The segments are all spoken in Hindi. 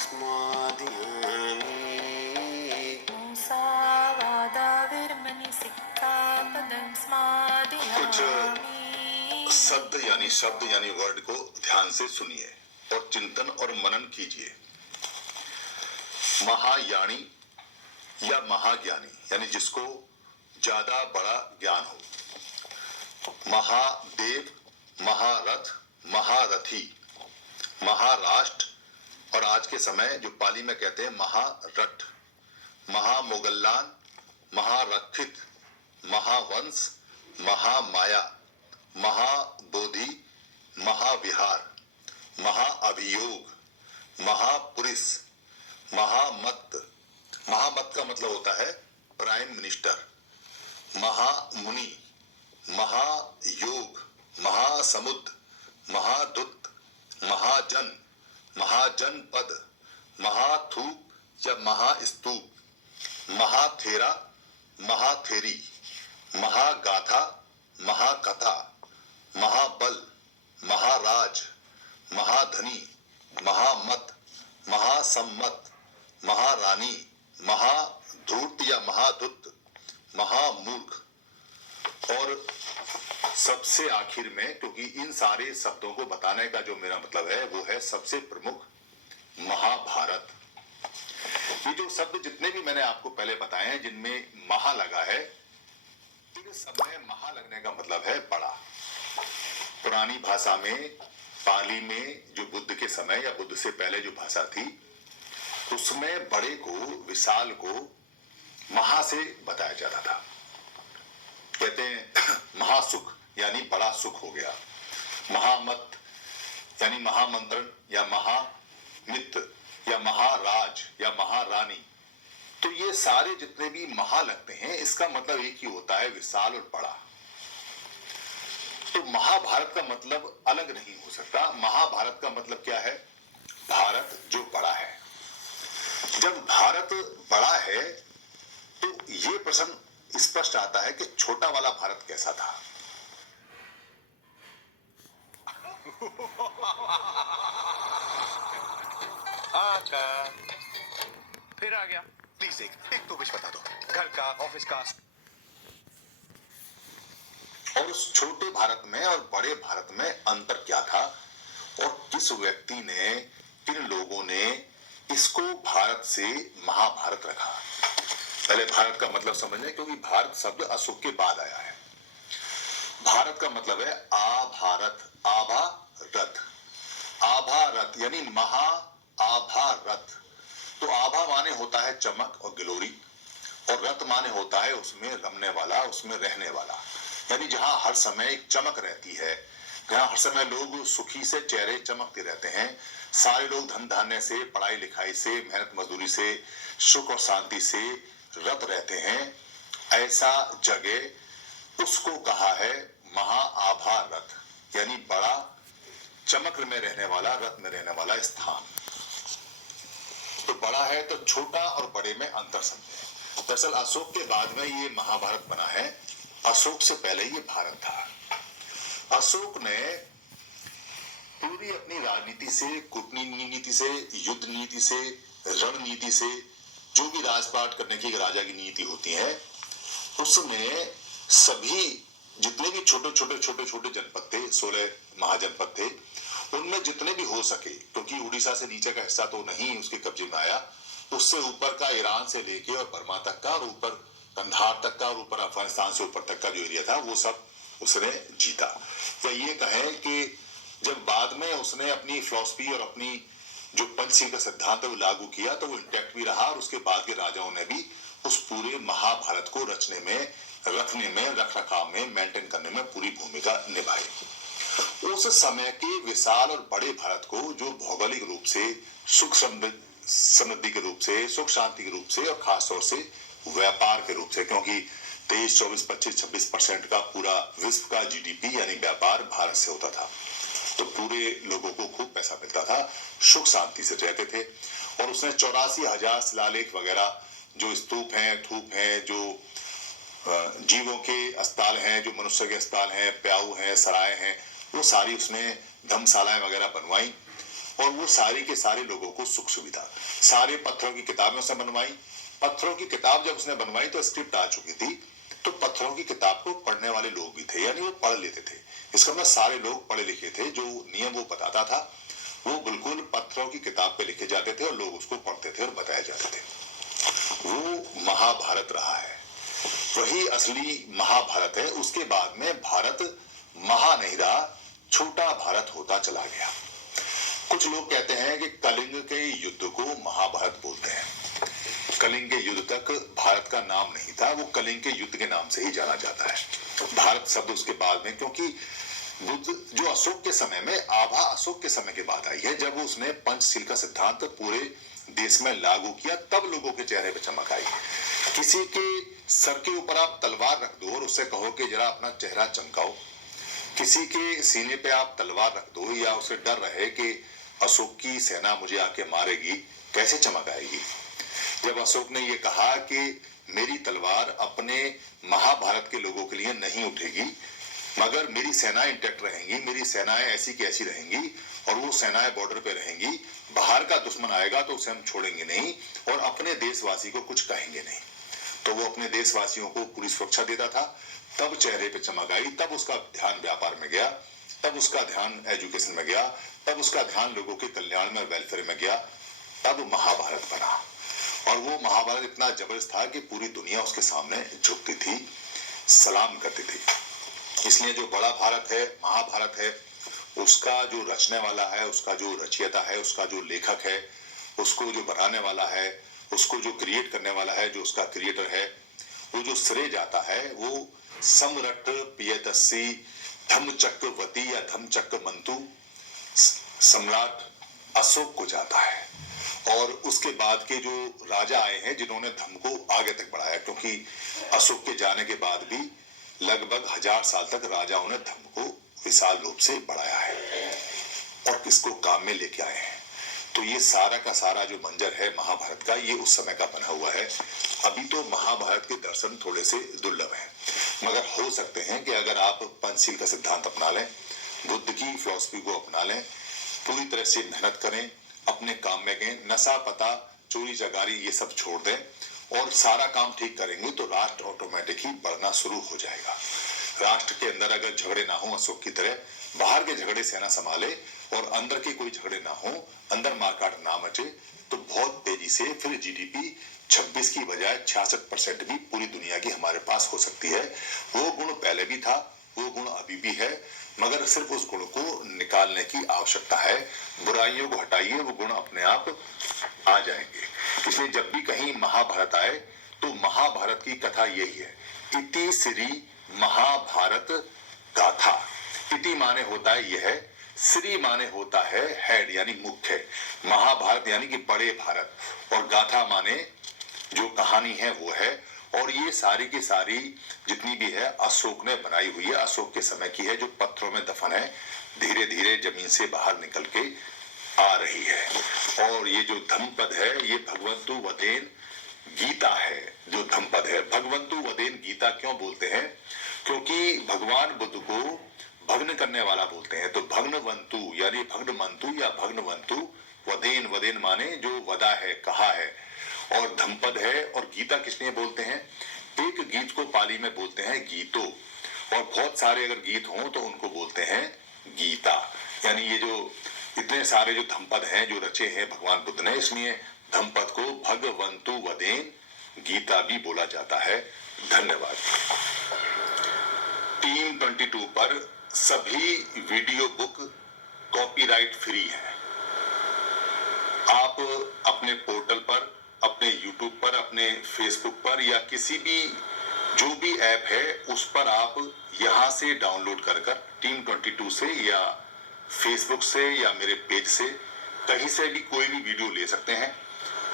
स्मादयामि। कुछ शब्द यानी वर्ड को ध्यान से सुनिए और चिंतन और मनन कीजिए। महायानी या महाज्ञानी यानी जिसको ज्यादा बड़ा ज्ञान हो। महादेव, महारथ, महारथी, महाराष्ट्र और आज के समय जो पाली में कहते हैं महारठ, महामोगल्लान, महारक्षित, महावंश, महामाया, महाबोधि, महाविहार, महाअभियोग, महापुरुष, महामत। महामत का मतलब होता है प्राइम मिनिस्टर। महामुनि, महायोग, महासमुद्र, महादूत, महाजन, महाजनपद, महाथूप या महास्तूप, महाथेरा, महाथेरी, महागाथा, महाकथा, महाबल, महाराज, महाधनी, महामत, महासम्मत, महारानी, महाधूर्त या महाधुत, महामूर्ख। और सबसे आखिर में, क्योंकि इन सारे शब्दों को बताने का जो मेरा मतलब है वो है सबसे प्रमुख महाभारत। ये जो शब्द जितने भी मैंने आपको पहले बताए हैं जिनमें महा लगा है, इन सब में महा लगने का मतलब है बड़ा। पुरानी भाषा में, पाली में जो बुद्ध के समय या बुद्ध से पहले जो भाषा थी उसमें बड़े को, विशाल को महा से बताया जाता था। कहते हैं महासुख यानी बड़ा सुख हो गया, महामत यानी महामंत्रण या महामित्र या महाराज या महारानी। तो ये सारे जितने भी महा लगते हैं इसका मतलब एक ही होता है, विशाल और बड़ा। तो महाभारत का मतलब अलग नहीं हो सकता। महाभारत का मतलब क्या है? भारत जो बड़ा है। जब भारत बड़ा है तो ये प्रश्न स्पष्ट आता है कि छोटा वाला भारत कैसा था। अच्छा, फिर आ गया। प्लीज एक तो विश बता दो, घर का, ऑफिस का। और उस छोटे भारत में और बड़े भारत में अंतर क्या था और किस व्यक्ति ने, किन लोगों ने इसको भारत से महाभारत रखा। पहले भारत का मतलब समझने, क्योंकि भारत शब्द अशोक के बाद आया है। भारत का मतलब है आभारत, आभा रथ, आभारत यानी महा आभारत। तो आभा माने होता है चमक और ग्लोरी, और रथ माने होता है उसमें रमने वाला, उसमें रहने वाला, यानी जहां हर समय एक चमक रहती है, जहां हर समय लोग सुखी से चेहरे चमकते रहते हैं, सारे लोग धन धान्य से, पढ़ाई लिखाई से, मेहनत मजदूरी से, सुख और शांति से रत रहते हैं, ऐसा जगह उसको कहा है महाआभा रथ, यानी बड़ा चमक में रहने वाला, रथ में रहने वाला स्थान। तो बड़ा है तो छोटा और बड़े में अंतर समझे। दरअसल अशोक के बाद में ये महाभारत बना है, अशोक से पहले ये भारत था। अशोक ने पूरी अपनी राजनीति से, कूटनीति नीति से, युद्ध नीति से, रणनीति से, जो भी राजपाट करने की राजा की नीति होती है, उसने सभी जितने भी छोटे छोटे जनपद थे, 16 महाजनपद थे, उनमें जितने भी हो सके, क्योंकि उड़ीसा से नीचे का हिस्सा तो नहीं उसके कब्जे में आया, उससे ऊपर का ईरान से लेके और बर्मा तक का, और ऊपर कंधार तक का, और ऊपर अफगानिस्तान से ऊपर तक का जो एरिया था वो सब उसने जीता। या ये कहें कि जब बाद में उसने अपनी फिलॉसफी और अपनी जो पंचशील का सिद्धांत है वो लागू किया तो वो इंटैक्ट भी रहा, और उसके बाद के राजाओं ने भी उस पूरे महाभारत को रचने में, रखने में, रख रखाव में, मेंटेन करने में पूरी भूमिका निभाई। उस समय के विशाल और बड़े भारत को, जो भौगोलिक रूप से, सुख समृद्धि के रूप से, सुख शांति के रूप से, और खासतौर से व्यापार के रूप से, क्योंकि 23, 24, 25, 26% का पूरा विश्व का जीडीपी यानी व्यापार भारत से होता था, तो पूरे लोगों को खूब पैसा मिलता था, सुख शांति से रहते थे। और उसने 84,000 शिलालेख वगैरह, जो स्तूप हैं, थूप हैं, जो जीवों के अस्पताल हैं, जो मनुष्य के अस्पताल हैं, प्याऊ हैं, सराय हैं, वो सारी उसने धर्मशालाएं वगैरह बनवाई। और वो सारी के सारे लोगों को सुख सुविधा, सारे पत्थरों की किताबें उसने बनवाई। पत्थरों की किताब जब उसने बनवाई तो स्क्रिप्ट आ चुकी थी, तो पत्थरों की किताब को पढ़ने वाले लोग भी थे, यानी वो पढ़ लेते थे। इसका मतलब सारे लोग पढ़े लिखे थे। जो नियम वो बताता था वो बिल्कुल पत्थरों की किताब पे लिखे जाते थे और लोग उसको पढ़ते थे और बताए जाते थे। वो महाभारत रहा है, वही असली महाभारत है। उसके बाद में भारत महा नहीं रहा, छोटा भारत होता चला गया। कुछ लोग कहते हैं कि कलिंग के युद्ध को महाभारत बोलते हैं। कलिंग के युद्ध तक भारत का नाम नहीं था, वो कलिंग के युद्ध के नाम से ही जाना जाता है। भारत शब्द उसके बाद में, क्योंकि बुद्ध जो अशोक के समय में, आभा अशोक के समय के बाद आई है, जब उसने पंचशील का सिद्धांत पूरे देश में लागू किया, तब लोगों के चेहरे पे चमक आई। किसी के सर के ऊपर आप तलवार रख दो और उससे कहो कि जरा अपना चेहरा चमकाओ, किसी के सीने पे आप तलवार रख दो या उसे डर रहे कि अशोक की सेना मुझे आके मारेगी, कैसे चमक आएगी। जब अशोक ने ये कहा कि मेरी तलवार अपने महाभारत के लोगों के लिए नहीं उठेगी, मगर मेरी सेनाएं इंटैक्ट रहेंगी, मेरी सेनाएं ऐसी की ऐसी रहेंगी और वो सेनाएं बॉर्डर पे रहेंगी, बाहर का दुश्मन आएगा तो उसे हम छोड़ेंगे नहीं और अपने देशवासी को कुछ कहेंगे नहीं, तो वो अपने देशवासियों को पूरी सुरक्षा देता था। तब चेहरे पे चमक आई, तब उसका ध्यान व्यापार में गया, तब उसका ध्यान एजुकेशन में गया, तब उसका ध्यान लोगों के कल्याण में, वेलफेयर में गया, तब महाभारत बना। और वो महाभारत इतना जबरदस्त था कि पूरी दुनिया उसके सामने झुकती थी, सलाम करती थी। इसलिए जो बड़ा भारत है, महाभारत है, उसका जो रचने वाला है, उसका जो रचयिता है, उसका जो लेखक है, उसको जो बनाने वाला है, उसको जो क्रिएट करने वाला है, जो उसका क्रिएटर है, वो जो श्रेय जाता है वो सम्राट पियदस्सी धम्मचक्रवर्ती या धम्मचक्रमंतु सम्राट अशोक को जाता है। और उसके बाद के जो राजा आए हैं जिन्होंने धर्म को आगे तक बढ़ाया, क्योंकि अशोक के जाने के बाद भी लगभग 1000 साल तक राजाओं ने धर्म को विशाल रूप से बढ़ाया है और किसको काम में लेके आए हैं। तो ये सारा का सारा जो मंजर है महाभारत का, ये उस समय का बना हुआ है। अभी तो महाभारत के दर्शन थोड़े से दुर्लभ हैं, मगर हो सकते हैं कि अगर आप पंचशील का सिद्धांत अपना लें, बुद्ध की फिलॉसफी को अपना लें, पूरी तरह से मेहनत करें, अपने काम में गए, नशा पता, चोरी चकारी ये सब छोड़ दें और सारा काम ठीक करेंगे तो राष्ट्र ऑटोमेटिक ही बढ़ना शुरू हो जाएगा। राष्ट्र के अंदर अगर झगड़े ना हो अशोक की तरह, बाहर के झगड़े सेना संभाले और अंदर के कोई झगड़े ना हो, अंदर मारकाट ना मचे, तो बहुत तेजी से फिर जीडीपी 26 की बजाय 66% भी पूरी दुनिया की हमारे पास हो सकती है। वो गुण पहले भी था, वो गुण अभी भी है, मगर सिर्फ उस गुण को निकालने की आवश्यकता है। बुराइयों को हटाइए, वो गुण अपने आप आ जाएंगे। इसलिए जब भी कहीं महाभारत आए तो महाभारत की कथा यही है, इति श्री महाभारत गाथा। इति माने होता है यह, श्री माने होता है हेड यानी मुख्य, महाभारत यानी कि बड़े भारत, और गाथा माने जो कहानी है वो है। और ये सारी की सारी जितनी भी है अशोक ने बनाई हुई है, अशोक के समय की है, जो पत्थरों में दफन है, धीरे धीरे जमीन से बाहर निकल के आ रही है। और ये जो धम्मपद है ये भगवंतु वदेन गीता है। जो धम्मपद है, भगवंतु वदेन गीता क्यों बोलते हैं? क्योंकि भगवान बुद्ध को भग्न करने वाला बोलते हैं। तो भग्नवंतु यानी भग्नमंतु या भग्नवंतु, वदेन, वदेन माने जो वदा है, कहा है, और धम्मपद है। और गीता किस लिए बोलते हैं? एक गीत को पाली में बोलते हैं गीतो, और बहुत सारे अगर गीत हों तो उनको बोलते हैं गीता। यानी ये जो इतने सारे जो धम्मपद हैं जो रचे हैं भगवान बुद्ध ने, इसलिए धम्मपद को भगवंतु वदेन गीता भी बोला जाता है। धन्यवाद। टीम 22 पर सभी वीडियो बुक कॉपीराइट फ्री है। आप अपने पोर्टल पर, अपने यूट्यूब पर, अपने फेसबुक पर या किसी भी जो भी ऐप है उस पर आप यहां से डाउनलोड कर टीम 22 से या फेसबुक से या मेरे पेज से कहीं से भी कोई भी वीडियो ले सकते हैं,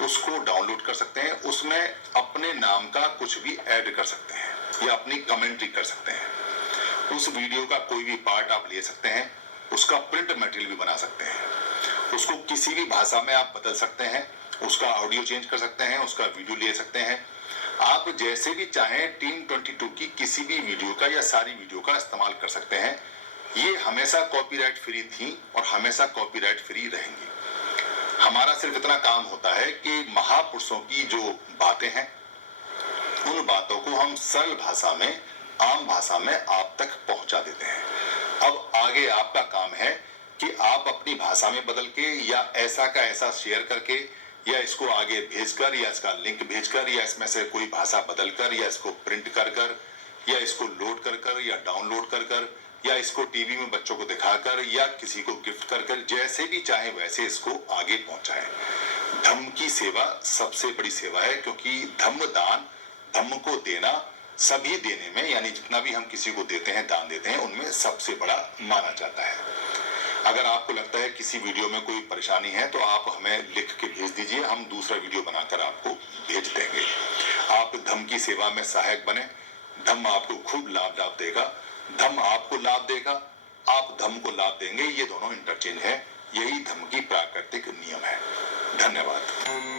उसको डाउनलोड कर सकते हैं। उसमें अपने नाम का कुछ भी ऐड कर सकते हैं या अपनी कमेंट्री कर सकते हैं। उस वीडियो का कोई भी पार्ट आप ले सकते हैं, उसका प्रिंट मटेरियल भी बना सकते हैं, उसको किसी भी भाषा में आप बदल सकते हैं, उसका ऑडियो चेंज कर सकते हैं, उसका वीडियो ले सकते हैं। आप जैसे भी चाहें टीम 22 की किसी भी वीडियो का या सारी वीडियो का इस्तेमाल कर सकते हैं। ये हमेशा कॉपीराइट फ्री थी और हमेशा कॉपीराइट फ्री रहेंगी। हमारा सिर्फ इतना काम होता है कि महापुरुषों की जो बातें हैं उन बातों को हम सरल भाषा में, आम भाषा में आप तक पहुंचा देते हैं। अब आगे आपका काम है कि आप अपनी भाषा में बदल के या ऐसा का ऐसा शेयर करके या इसको आगे भेजकर या इसका लिंक भेजकर या इसमें से कोई भाषा बदलकर या इसको प्रिंट कर कर या इसको लोड कर कर या डाउनलोड कर कर या इसको टीवी में बच्चों को दिखाकर या किसी को गिफ्ट कर कर जैसे भी चाहे वैसे इसको आगे पहुंचाएं। धम्म की सेवा सबसे बड़ी सेवा है, क्योंकि धम्म दान, धम्म को देना सभी देने में, यानी जितना भी हम किसी को देते हैं, दान देते हैं, उनमें सबसे बड़ा माना जाता है। अगर आपको लगता है किसी वीडियो में कोई परेशानी है तो आप हमें लिख के भेज दीजिए, हम दूसरा वीडियो बनाकर आपको भेज देंगे। आप धम्म की सेवा में सहायक बने, धम्म आपको खूब लाभ देगा, धम्म आपको लाभ देगा, आप धम्म को लाभ देंगे, ये दोनों इंटरचेंज है। यही धम्म की प्राकृतिक नियम है। धन्यवाद।